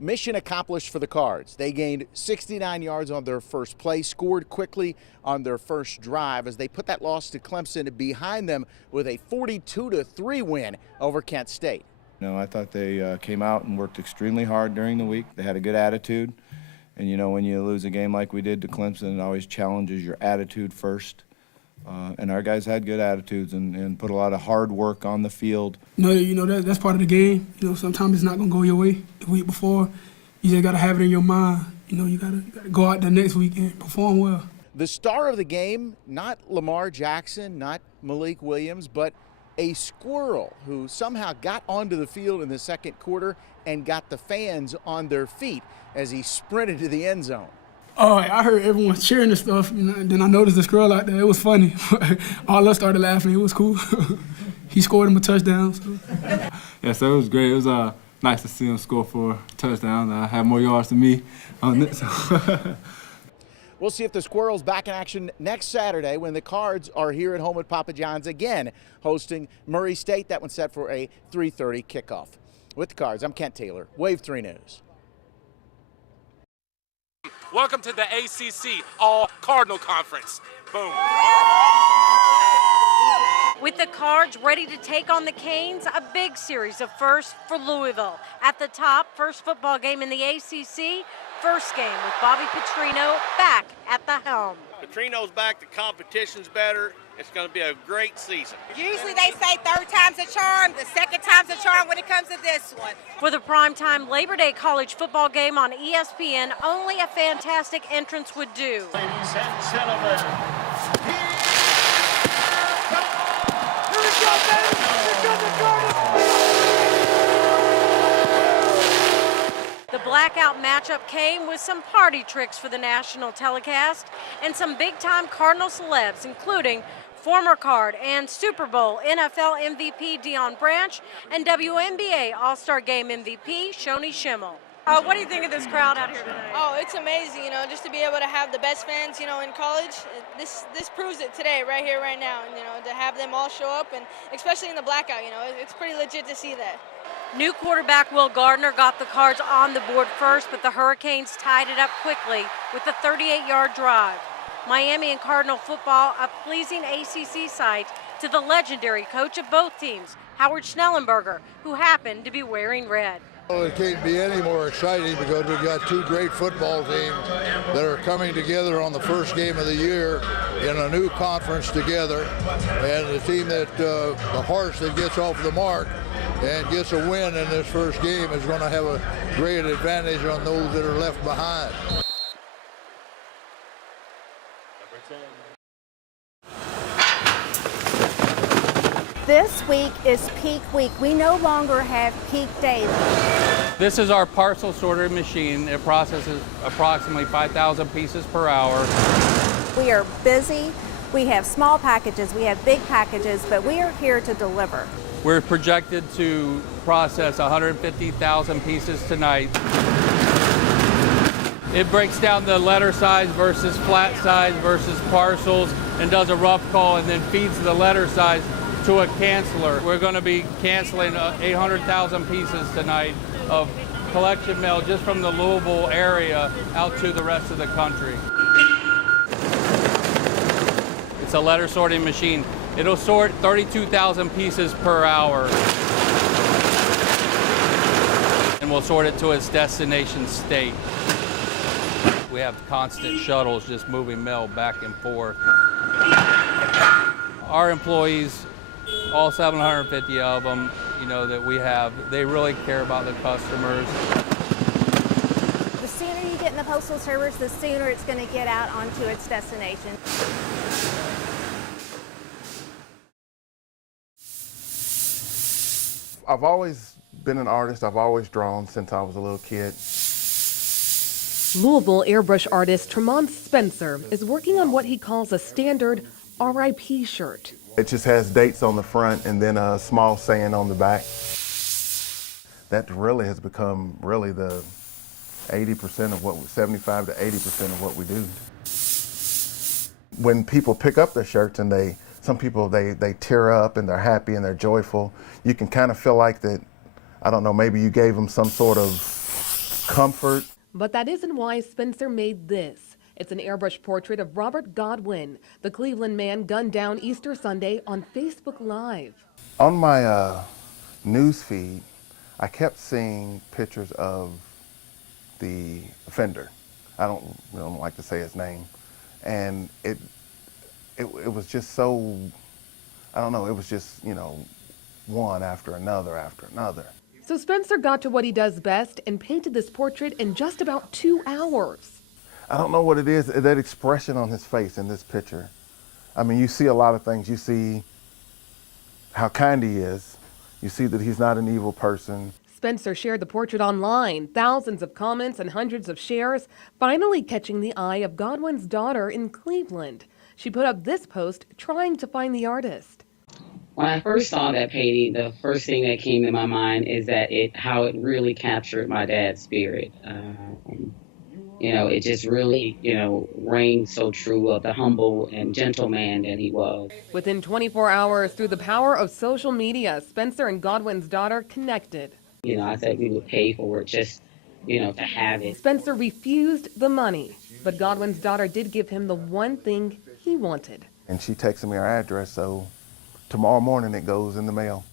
Mission accomplished for the Cards. They gained 69 yards on their first play, scored quickly on their first drive as they put that loss to Clemson behind them with a 42-3 win over Kent State. No, I thought they came out and worked extremely hard during the week. They had a good attitude. And, you know, when you lose a game like we did to Clemson, it always challenges your attitude first. And our guys had good attitudes and put a lot of hard work on the field. That's part of the game. Sometimes it's not going to go your way the week before. You just got to have it in your mind. You got to go out there next week and perform well. The star of the game, not Lamar Jackson, not Malik Williams, but a squirrel who somehow got onto the field in the second quarter and got the fans on their feet as he sprinted to the end zone. Oh, I heard everyone cheering and stuff, and then I noticed the squirrel out there. It was funny. All of us started laughing. It was cool. He scored him a touchdown. So. Yeah, so it was great. It was nice to see him score for a touchdown. I had more yards than me on it. So. We'll see if the Squirrels back in action next Saturday when the Cards are here at home at Papa John's again, hosting Murray State. That one's set for a 3:30 kickoff. With the Cards, I'm Kent Taylor, Wave 3 News. Welcome to the ACC All-Cardinal Conference. Boom. With the Cards ready to take on the Canes, a big series of firsts for Louisville. At the top, first football game in the ACC, first game with Bobby Petrino back at the helm. Petrino's back, the competition's better. It's going to be a great season. Usually they say third time's a charm, the second time's a charm when it comes to this one. For the primetime Labor Day college football game on ESPN, only a fantastic entrance would do. Ladies and gentlemen, The blackout matchup came with some party tricks for the national telecast and some big-time Cardinal celebs, including former Card and Super Bowl NFL MVP Deion Branch and WNBA All-Star Game MVP Shoni Schimmel. What do you think of this crowd out here today? Oh, it's amazing, just to be able to have the best fans, in college. This proves it today, right here, right now, and, to have them all show up, and especially in the blackout, it's pretty legit to see that. New quarterback Will Gardner got the Cards on the board first, but the Hurricanes tied it up quickly with a 38-yard drive. Miami and Cardinal football, a pleasing ACC sight to the legendary coach of both teams, Howard Schnellenberger, who happened to be wearing red. Well, it can't be any more exciting because we've got two great football teams that are coming together on the first game of the year in a new conference together. And the team that, the horse that gets off the mark and gets a win in this first game is going to have a great advantage on those that are left behind. This week is peak week. We no longer have peak days. This is our parcel sorter machine. It processes approximately 5,000 pieces per hour. We are busy. We have small packages, we have big packages, but we are here to deliver. We're projected to process 150,000 pieces tonight. It breaks down the letter size versus flat size versus parcels and does a rough call and then feeds the letter size to a canceller. We're going to be canceling 800,000 pieces tonight of collection mail just from the Louisville area out to the rest of the country. It's a letter sorting machine. It'll sort 32,000 pieces per hour. And we'll sort it to its destination state. We have constant shuttles just moving mail back and forth. Our employees, all 750 of them, that we have, they really care about the customers. The sooner you get in the Postal Service, the sooner it's going to get out onto its destination. I've always been an artist. I've always drawn since I was a little kid. Louisville airbrush artist Tremont Spencer is working on what he calls a standard RIP shirt. It just has dates on the front and then a small saying on the back. That really has become the 80% of what, 75 to 80% of what we do. When people pick up their shirts and some people they tear up and they're happy and they're joyful, you can kind of feel like that, I don't know, maybe you gave them some sort of comfort. But that isn't why Spencer made this. It's an airbrush portrait of Robert Godwin, the Cleveland man gunned down Easter Sunday on Facebook Live. On my news feed, I kept seeing pictures of the offender. I don't like to say his name. And it was just so, I don't know, it was just, one after another after another. So Spencer got to what he does best and painted this portrait in just about 2 hours. I don't know what it is, that expression on his face in this picture. I mean, you see a lot of things. You see how kind he is. You see that he's not an evil person. Spencer shared the portrait online, thousands of comments and hundreds of shares, finally catching the eye of Godwin's daughter in Cleveland. She put up this post trying to find the artist. When I first saw that painting, the first thing that came to my mind is that how it really captured my dad's spirit. It just really, rang so true of the humble and gentle man that he was. Within 24 hours, through the power of social media, Spencer and Godwin's daughter connected. I said we would pay for it just, to have it. Spencer refused the money, but Godwin's daughter did give him the one thing he wanted. And she texted me her address, so tomorrow morning it goes in the mail.